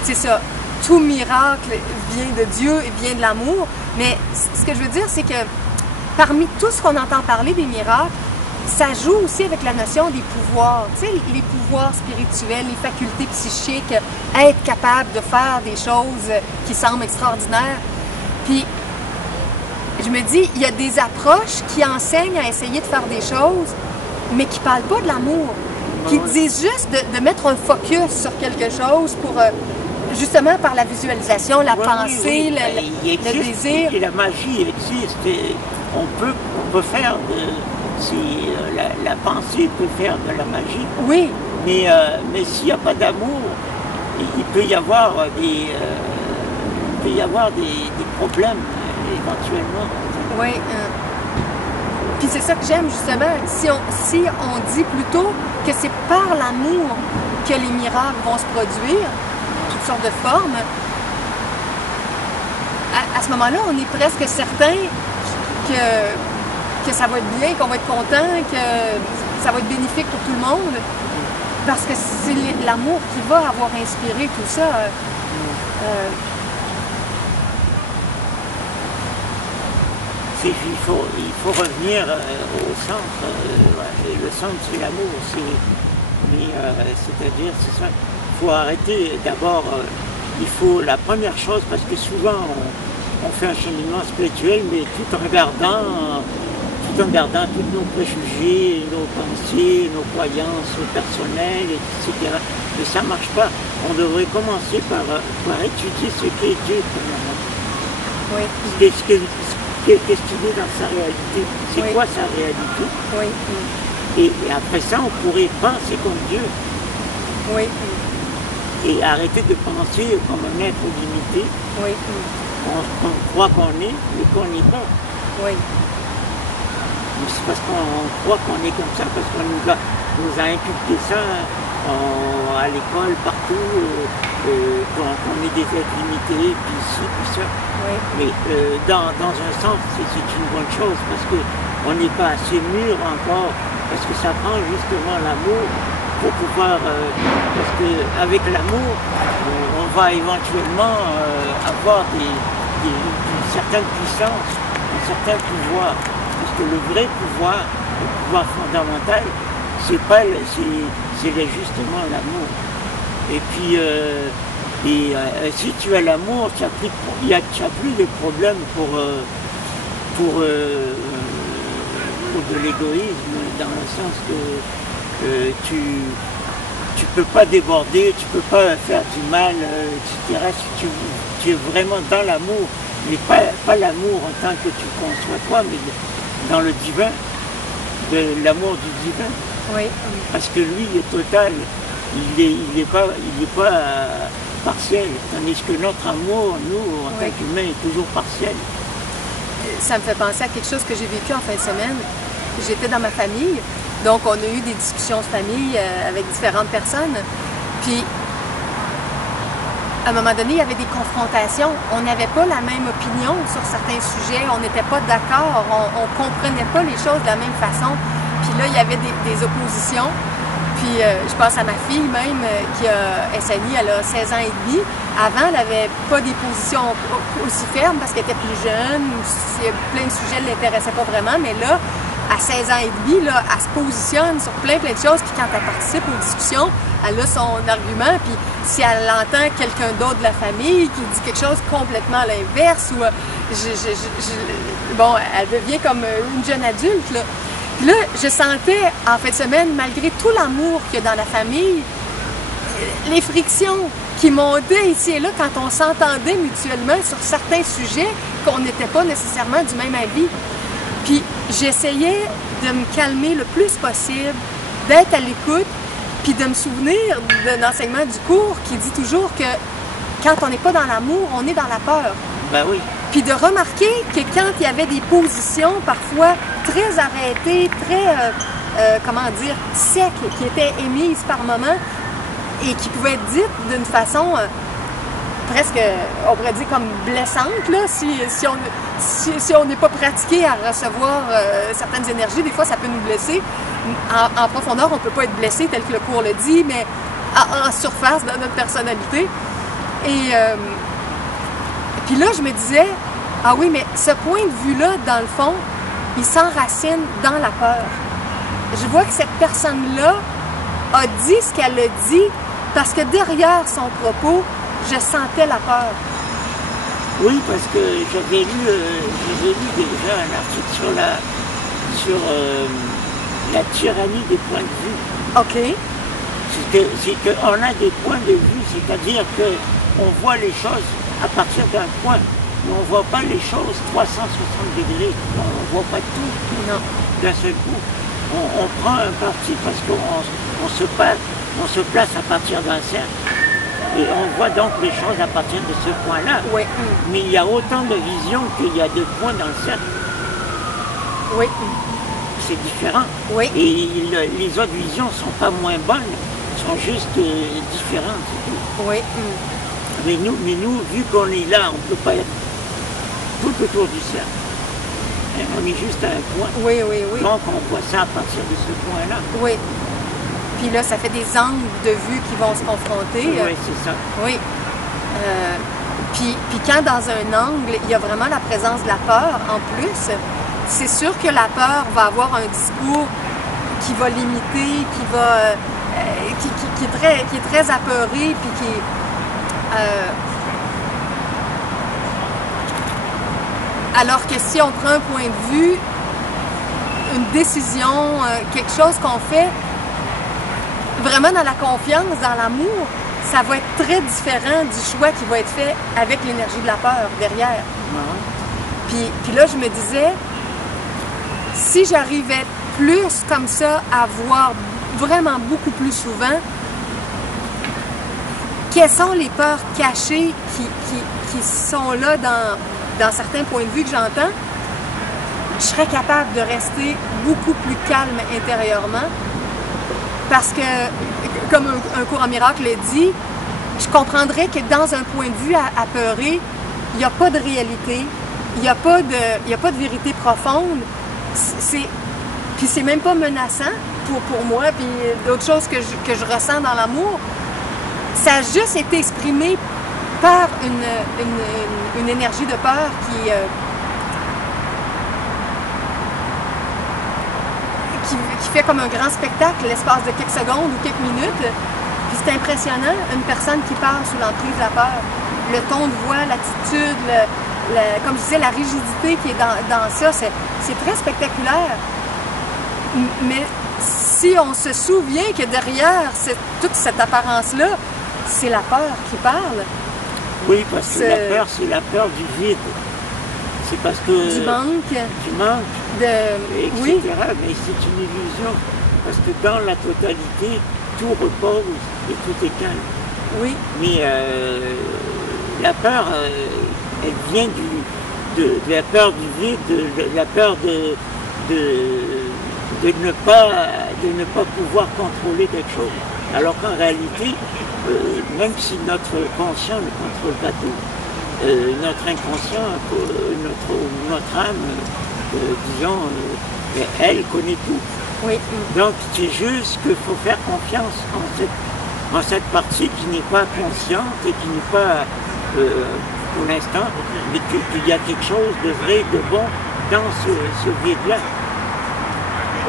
C'est ça. Tout miracle vient de Dieu et vient de l'amour. Mais ce que je veux dire, c'est que parmi tout ce qu'on entend parler des miracles, ça joue aussi avec la notion des pouvoirs. Tu sais, les pouvoirs spirituels, les facultés psychiques, être capable de faire des choses qui semblent extraordinaires. Puis, je me dis, il y a des approches qui enseignent à essayer de faire des choses, mais qui ne parlent pas de l'amour. Qui disent juste de mettre un focus sur quelque chose pour, justement, par la visualisation, la pensée, le désir. Et la magie existe. Et on peut faire la pensée peut faire de la magie. Oui. Mais s'il n'y a pas d'amour, il peut y avoir des problèmes éventuellement. Oui. Puis c'est ça que j'aime justement. Si on dit plutôt que c'est par l'amour que les miracles vont se produire, toutes sortes de formes, à ce moment-là, on est presque certain que ça va être bien, qu'on va être content, que ça va être bénéfique pour tout le monde. Parce que c'est l'amour qui va avoir inspiré tout ça. Il faut revenir au centre. Le centre, c'est l'amour. C'est-à-dire, c'est ça. Il faut arrêter d'abord. Il faut la première chose, parce que souvent on fait un cheminement spirituel, mais tout en gardant tous nos préjugés, nos pensées, nos croyances personnelles, etc. Mais ça ne marche pas. On devrait commencer par étudier ce qu'est Dieu, premièrement. Oui. Qu'est-ce qu'il est dans sa réalité? C'est quoi sa réalité? Oui. Et après ça, on pourrait penser comme Dieu. Oui. Et arrêter de penser comme un être limité. Oui. On croit qu'on est, mais qu'on n'est pas. Oui. C'est parce qu'on croit qu'on est comme ça, parce qu'on nous a inculqué ça à l'école, partout, qu'on est des êtres limités, puis ici, puis ça. Oui. Mais dans un sens, c'est une bonne chose, parce qu'on n'est pas assez mûr encore, parce que ça prend justement l'amour pour pouvoir... parce qu'avec l'amour, on va éventuellement avoir une certaine puissance, un certain pouvoir. Parce que le vrai pouvoir, le pouvoir fondamental, c'est justement l'amour. Et puis, si tu as l'amour, tu n'as plus de problème pour de l'égoïsme, dans le sens que tu peux pas déborder, tu peux pas faire du mal, etc. Si tu es vraiment dans l'amour, mais pas l'amour en tant que tu conçois toi, mais dans le divin, de l'amour du divin. Oui. Parce que lui, il est total, il est pas partiel, tandis que notre amour, nous, en tant qu'humains, est toujours partiel. Ça me fait penser à quelque chose que j'ai vécu en fin de semaine. J'étais dans ma famille, donc on a eu des discussions de famille avec différentes personnes. Puis, à un moment donné, il y avait des confrontations. On n'avait pas la même opinion sur certains sujets, on n'était pas d'accord, on ne comprenait pas les choses de la même façon. Puis là, il y avait des oppositions. Puis je pense à ma fille même, qui a SNI, elle a 16 ans et demi. Avant, elle n'avait pas des positions aussi fermes parce qu'elle était plus jeune, plein de sujets ne l'intéressaient pas vraiment, mais là, à 16 ans et demi, là, elle se positionne sur plein de choses, puis quand elle participe aux discussions, elle a son argument, puis si elle entend quelqu'un d'autre de la famille qui dit quelque chose complètement à l'inverse, ou bon, elle devient comme une jeune adulte, là. Puis là, je sentais, en fin de semaine, malgré tout l'amour qu'il y a dans la famille, les frictions qui montaient ici et là quand on s'entendait mutuellement sur certains sujets qu'on n'était pas nécessairement du même avis. Puis j'essayais de me calmer le plus possible, d'être à l'écoute, puis de me souvenir d'un enseignement du cours qui dit toujours que quand on n'est pas dans l'amour, on est dans la peur. Ben oui. Puis de remarquer que quand il y avait des positions parfois très arrêtées, très, comment dire, secs, qui étaient émises par moments et qui pouvaient être dites d'une façon presque, on pourrait dire, comme blessante, là, si on n'est pas pratiqué à recevoir certaines énergies, des fois ça peut nous blesser. En profondeur, on ne peut pas être blessé tel que le cours le dit, mais en surface, dans notre personnalité. Et puis là, je me disais, ah oui, mais ce point de vue-là, dans le fond, il s'enracine dans la peur. Je vois que cette personne-là a dit ce qu'elle a dit parce que derrière son propos, je sentais la peur. Oui, parce que j'avais lu déjà un article sur la tyrannie des points de vue. OK. C'est qu'on a des points de vue, c'est-à-dire qu'on voit les choses à partir d'un point, mais on ne voit pas les choses 360 degrés, on ne voit pas tout d'un seul coup. On prend un parti parce qu'on se place à partir d'un cercle et on voit donc les choses à partir de ce point-là. Oui. Mais il y a autant de visions qu'il y a de points dans le cercle. Oui. C'est différent. Oui. Et les autres visions ne sont pas moins bonnes, sont juste différentes. C'est tout. Oui. Mais nous, vu qu'on est là, on ne peut pas être tout autour du cercle. On est juste à un point. Oui. Donc on voit ça à partir de ce point-là. Oui. Puis là, ça fait des angles de vue qui vont se confronter. Oui, c'est ça. Oui. Puis quand dans un angle, il y a vraiment la présence de la peur en plus, c'est sûr que la peur va avoir un discours qui va limiter, qui est très apeuré, puis qui est... alors que si on prend un point de vue, une décision, quelque chose qu'on fait vraiment dans la confiance, dans l'amour, ça va être très différent du choix qui va être fait avec l'énergie de la peur derrière. Puis là, je me disais, si j'arrivais plus comme ça à voir vraiment beaucoup plus souvent, quelles sont les peurs cachées qui sont là dans certains points de vue que j'entends, je serais capable de rester beaucoup plus calme intérieurement parce que, comme un cours en miracle le dit, je comprendrais que dans un point de vue apeuré, il n'y a pas de réalité, il n'y a pas de vérité profonde, puis c'est même pas menaçant pour moi, puis d'autres choses que je ressens dans l'amour. Ça a juste été exprimé par une énergie de peur qui fait comme un grand spectacle l'espace de quelques secondes ou quelques minutes. Puis c'est impressionnant, une personne qui parle sous l'emprise de la peur. Le ton de voix, l'attitude, comme je disais, la rigidité qui est dans ça, c'est très spectaculaire. Mais si on se souvient que derrière toute cette apparence-là, c'est la peur qui parle. Oui, parce que la peur, c'est la peur du vide. C'est parce que... Du manque. etc. Oui. Mais c'est une illusion. Parce que dans la totalité, tout repose et tout est calme. Oui. Mais la peur, elle vient de la peur du vide, de la peur de ne pas pouvoir contrôler quelque chose. Alors qu'en réalité, même si notre conscient ne contrôle pas tout, notre inconscient, notre âme, disons, elle connaît tout. Oui. Donc c'est juste qu'il faut faire confiance en cette partie qui n'est pas consciente et qui n'est pas pour l'instant, mais qu'il y a quelque chose de vrai, de bon dans ce vide-là.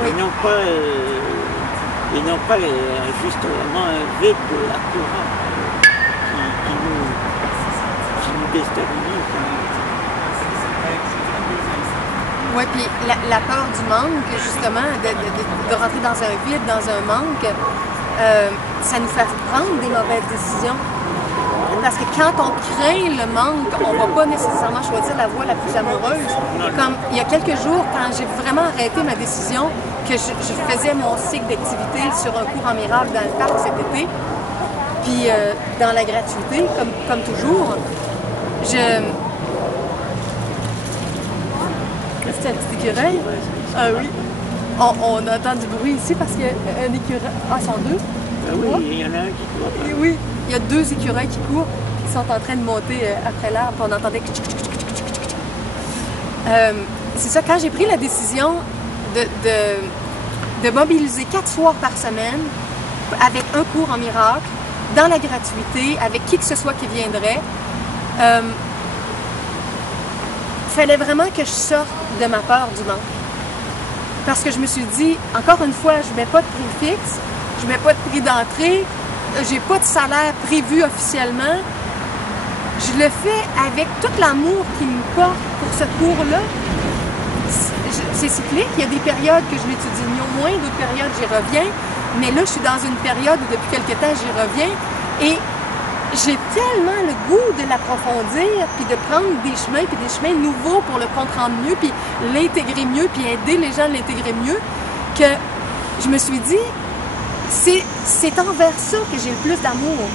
Oui. Et non pas justement un vide apparent qui nous déstabilise. Oui, puis la peur du manque, justement, de rentrer dans un vide, dans un manque, ça nous fait prendre des mauvaises décisions. Parce que quand on craint le manque, on ne va pas nécessairement choisir la voie la plus amoureuse. Comme il y a quelques jours, quand j'ai vraiment arrêté ma décision, que je faisais mon cycle d'activité sur un cours en miracle dans le parc cet été, puis dans la gratuité, comme toujours, c'est un petit écureuil? Ah oui. On entend du bruit ici parce qu'il y a un écureuil. Ah, ils sont deux? Ah oui, il y en a un qui court. Oui, il y a deux écureuils qui courent, qui sont en train de monter après l'arbre. On entendait c'est ça, quand j'ai pris la décision de mobiliser 4 soirs par semaine avec un cours en miracle, dans la gratuité, avec qui que ce soit qui viendrait, fallait vraiment que je sorte de ma peur du manque. Parce que je me suis dit, encore une fois, je ne mets pas de prix fixe, je ne mets pas de prix d'entrée, j'ai pas de salaire prévu officiellement. Je le fais avec tout l'amour qui me porte pour ce cours-là. C'est cyclique, il y a des périodes que je l'étudie moins, d'autres périodes j'y reviens, mais là je suis dans une période où depuis quelque temps j'y reviens et j'ai tellement le goût de l'approfondir, puis de prendre des chemins nouveaux pour le comprendre mieux, puis l'intégrer mieux, puis aider les gens à l'intégrer mieux, que je me suis dit, c'est envers ça que j'ai le plus d'amour.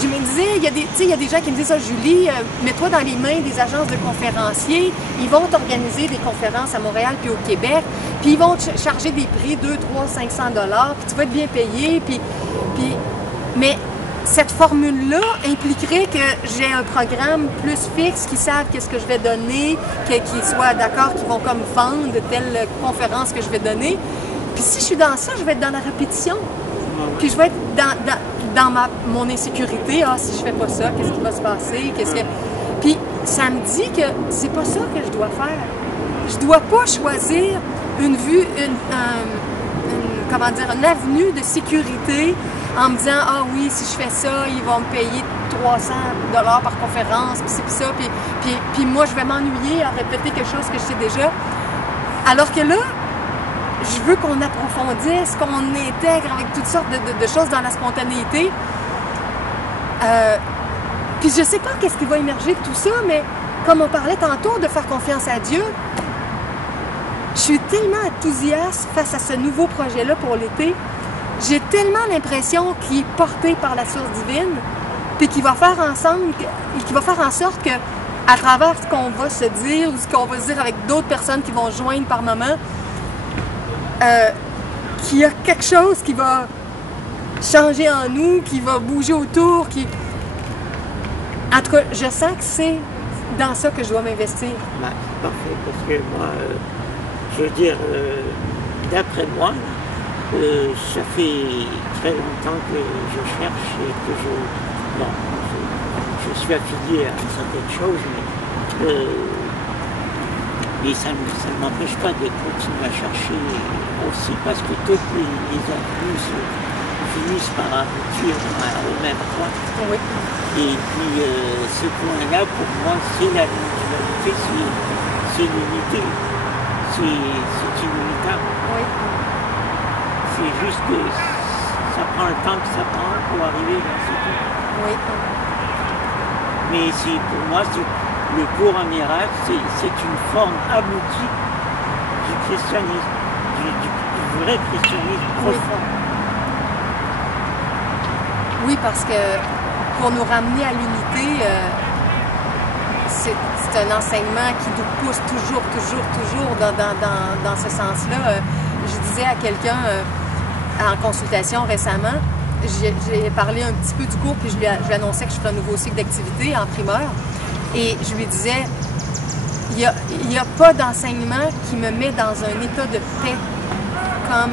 Je me disais, il y a des gens qui me disent « Julie, mets-toi dans les mains des agences de conférenciers, ils vont t'organiser des conférences à Montréal puis au Québec, puis ils vont te charger des prix 2, 3, 500 $, puis tu vas être bien payé, mais cette formule-là impliquerait que j'ai un programme plus fixe, qui savent qu'est-ce que je vais donner, qu'ils soient d'accord, qu'ils vont comme vendre telle conférence que je vais donner. Puis si je suis dans ça, je vais être dans la répétition. Puis je vais être dans mon insécurité. Ah, si je fais pas ça, qu'est-ce qui va se passer? Puis ça me dit que c'est pas ça que je dois faire. Je dois pas choisir une avenue de sécurité en me disant, ah oui, si je fais ça, ils vont me payer 300 $ par conférence, puis c'est puis ça, puis moi, je vais m'ennuyer à répéter quelque chose que je sais déjà. Alors que là, je veux qu'on approfondisse, qu'on intègre avec toutes sortes de choses dans la spontanéité. Puis je sais pas qu'est-ce qui va émerger de tout ça, mais comme on parlait tantôt de faire confiance à Dieu, je suis tellement enthousiaste face à ce nouveau projet-là pour l'été. J'ai tellement l'impression qu'il est porté par la source divine, puis qu'il va faire en sorte que, à travers ce qu'on va se dire, ou ce qu'on va se dire avec d'autres personnes qui vont joindre par moment, qu'il y a quelque chose qui va changer en nous, qui va bouger autour, En tout cas, je sens que c'est dans ça que je dois m'investir. Ben, c'est parfait, parce que moi, je veux dire, d'après moi, ça fait très longtemps que je cherche et que je suis affilié à certaines choses, mais ça ne m'empêche pas de continuer à chercher aussi, parce que toutes les avenues finissent par aboutir au même point. Oui. Et puis ce point-là, pour moi, c'est la individualité, c'est l'unité, c'est inunitable. Oui. C'est juste que ça prend le temps que ça prend pour arriver là, c'est tout. Oui. Mais pour moi, le cours en miracle, c'est une forme aboutie du christianisme, du vrai christianisme profond. Oui, parce que pour nous ramener à l'unité, c'est un enseignement qui nous pousse toujours dans ce sens-là. Je disais à quelqu'un en consultation récemment j'ai parlé un petit peu du cours, puis je lui annonçais que je ferais un nouveau cycle d'activité en primeur. Et je lui disais, il n'y a pas d'enseignement qui me met dans un état de paix comme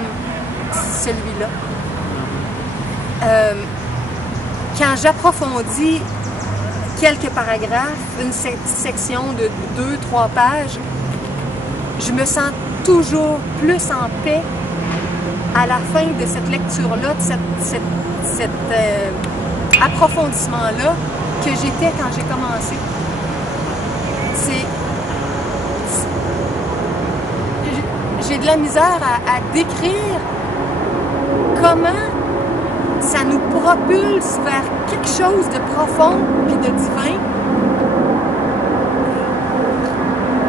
celui-là. Quand j'approfondis quelques paragraphes, une section de 2-3 pages, je me sens toujours plus en paix à la fin de cette lecture-là, de cet approfondissement-là que j'étais quand j'ai commencé. J'ai de la misère à décrire comment ça nous propulse vers quelque chose de profond puis de divin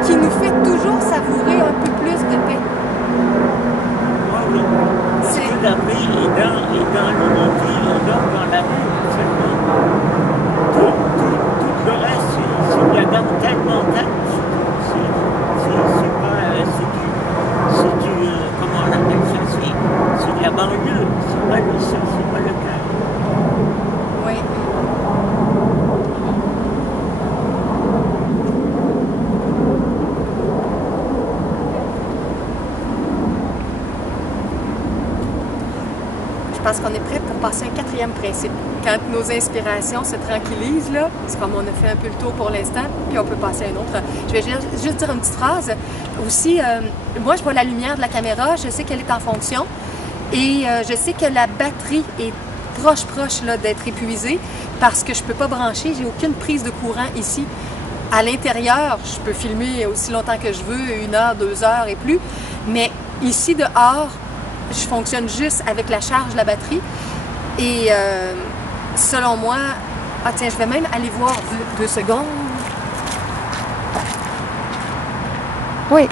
qui nous fait toujours savourer un peu plus de paix. La paix est dans le motif, dans l'amour seulement. Tout le reste, c'est de la dentelle mentale. C'est du comment on appelle ça, c'est de la banlieue, c'est pas le cas. Oui. Je pense qu'on est prêt pour passer un 4e principe. Quand nos inspirations se tranquillisent, là, c'est comme on a fait un peu le tour pour l'instant, puis on peut passer à un autre. Je vais juste dire une petite phrase. Aussi, moi, je vois la lumière de la caméra, je sais qu'elle est en fonction, et je sais que la batterie est proche là, d'être épuisée, parce que je ne peux pas brancher, j'ai aucune prise de courant ici. À l'intérieur, je peux filmer aussi longtemps que je veux, 1 heure, 2 heures et plus, mais ici, dehors, je fonctionne juste avec la charge de la batterie. Et selon moi... Ah tiens, je vais même aller voir 2 secondes. Oui.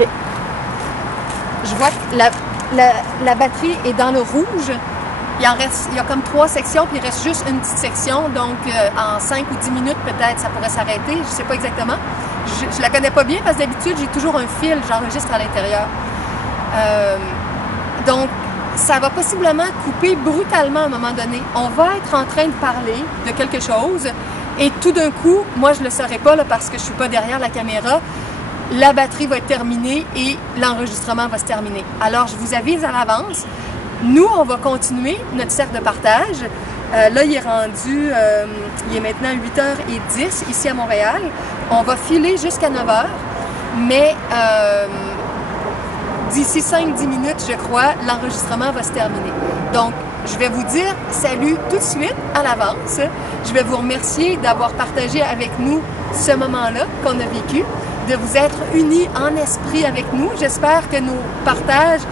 OK. Je vois que la batterie est dans le rouge. Il y a comme 3 sections, puis il reste juste une petite section. Donc, en 5 ou 10 minutes, peut-être, ça pourrait s'arrêter. Je ne sais pas exactement. Je la connais pas bien parce que d'habitude, j'ai toujours un fil, j'enregistre à l'intérieur. Donc, ça va possiblement couper brutalement à un moment donné. On va être en train de parler de quelque chose et tout d'un coup, moi je ne le saurais pas là, parce que je ne suis pas derrière la caméra, la batterie va être terminée et l'enregistrement va se terminer. Alors, je vous avise à l'avance, nous, on va continuer notre cercle de partage. Là, il est rendu, il est maintenant 8h10 ici à Montréal. On va filer jusqu'à 9h, mais... d'ici 5-10 minutes, je crois, l'enregistrement va se terminer. Donc, je vais vous dire salut tout de suite à l'avance. Je vais vous remercier d'avoir partagé avec nous ce moment-là qu'on a vécu, de vous être unis en esprit avec nous. J'espère que nos partages,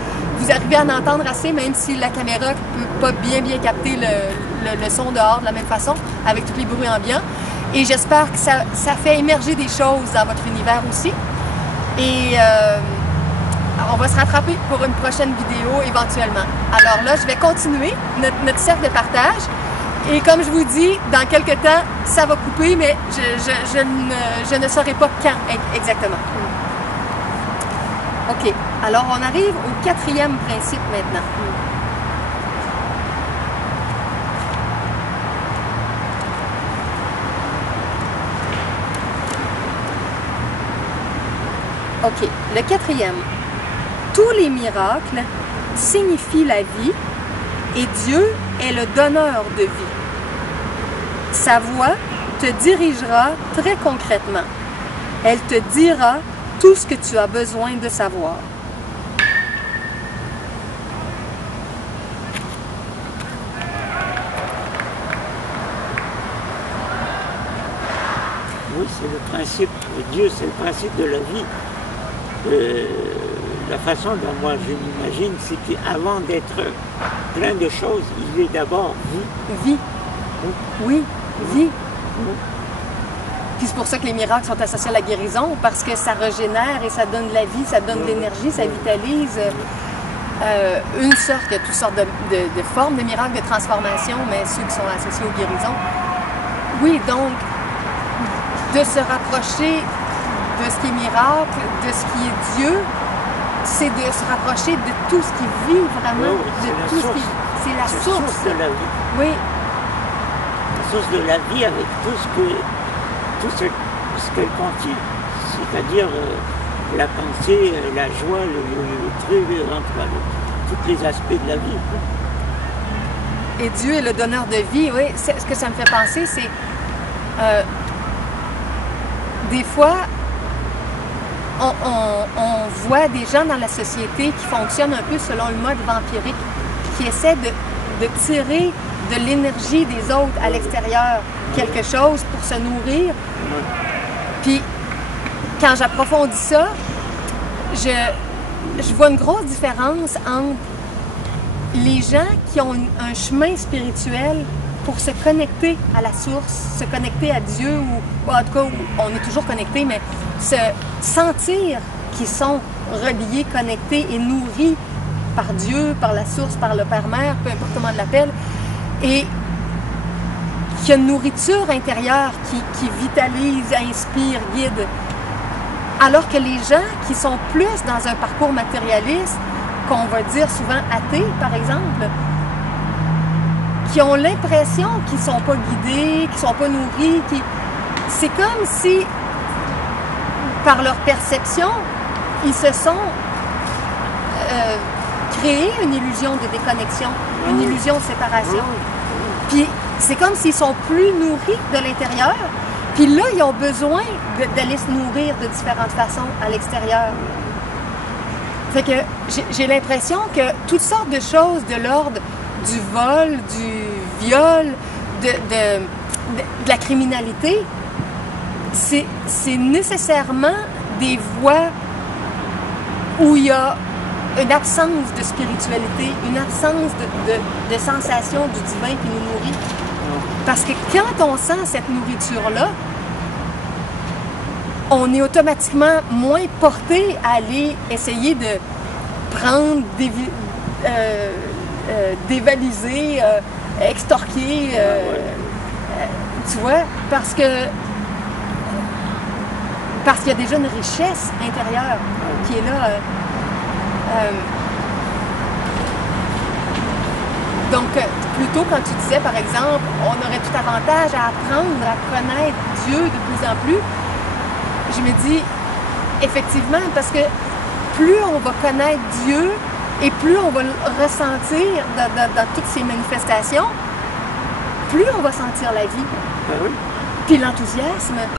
vous arrivez à en entendre assez, même si la caméra ne peut pas bien capter le son dehors de la même façon, avec tous les bruits ambiants. Et j'espère que ça fait émerger des choses dans votre univers aussi. Et... on va se rattraper pour une prochaine vidéo éventuellement. Alors là, je vais continuer notre cercle de partage. Et comme je vous dis, dans quelques temps, ça va couper, mais je ne saurai pas quand exactement. OK. Alors, on arrive au 4e principe maintenant. OK. Le 4e. Tous les miracles signifient la vie et Dieu est le donneur de vie. Sa voix te dirigera très concrètement. Elle te dira tout ce que tu as besoin de savoir. Oui, c'est le principe, Dieu c'est le principe de la vie. La façon dont moi je m'imagine, c'est qu'avant d'être plein de choses, il est d'abord vie. Vie. Oui, vie. Puis c'est pour ça que les miracles sont associés à la guérison, parce que ça régénère et ça donne de la vie, ça donne de l'énergie, ça vitalise. Une sorte, il y a toutes sortes de formes de miracles, de transformation, mais ceux qui sont associés aux guérisons. Oui, donc, de se rapprocher de ce qui est miracle, de ce qui est Dieu, c'est de se rapprocher de tout ce qui vit vraiment, Oui, de tout ce qui... C'est la source. De la vie. Oui, La source de la vie avec tout ce qu'elle contient. C'est-à-dire la pensée, la joie, le truc, tous les aspects de la vie. et Dieu est le donneur de vie, oui. Ce que ça me fait penser, c'est... des fois, on voit des gens dans la société qui fonctionnent un peu selon le mode vampirique, qui essaient de tirer de l'énergie des autres à l'extérieur quelque chose pour se nourrir. Puis, quand j'approfondis ça, je vois une grosse différence entre les gens qui ont un chemin spirituel pour se connecter à la source, se connecter à Dieu, ou en tout cas, on est toujours connecté, mais se sentir qu'ils sont reliés, connectés et nourris par Dieu, par la source, par le Père-Mère, peu importe comment on l'appelle, et qu'il y a une nourriture intérieure qui vitalise, inspire, guide. Alors que les gens qui sont plus dans un parcours matérialiste, qu'on va dire souvent athées, par exemple, qui ont l'impression qu'ils ne sont pas guidés, qu'ils ne sont pas nourris, c'est comme si, par leur perception, ils se sont créés une illusion de déconnexion, une illusion de séparation. Puis c'est comme s'ils sont plus nourris de l'intérieur, puis là, ils ont besoin d'aller se nourrir de différentes façons à l'extérieur. Fait que j'ai l'impression que toutes sortes de choses de l'ordre du vol, du viol, de la criminalité, c'est nécessairement des voies où il y a une absence de spiritualité, une absence de sensation du divin qui nous nourrit. Parce que quand on sent cette nourriture-là, on est automatiquement moins porté à aller essayer de prendre, dévaliser, extorquer, tu vois, parce qu'il y a déjà une richesse intérieure qui est là. Donc, plutôt quand tu disais, par exemple, on aurait tout avantage à apprendre à connaître Dieu de plus en plus, je me dis, effectivement, parce que plus on va connaître Dieu et plus on va le ressentir dans toutes ces manifestations, plus on va sentir la vie. Ben oui. Puis l'enthousiasme.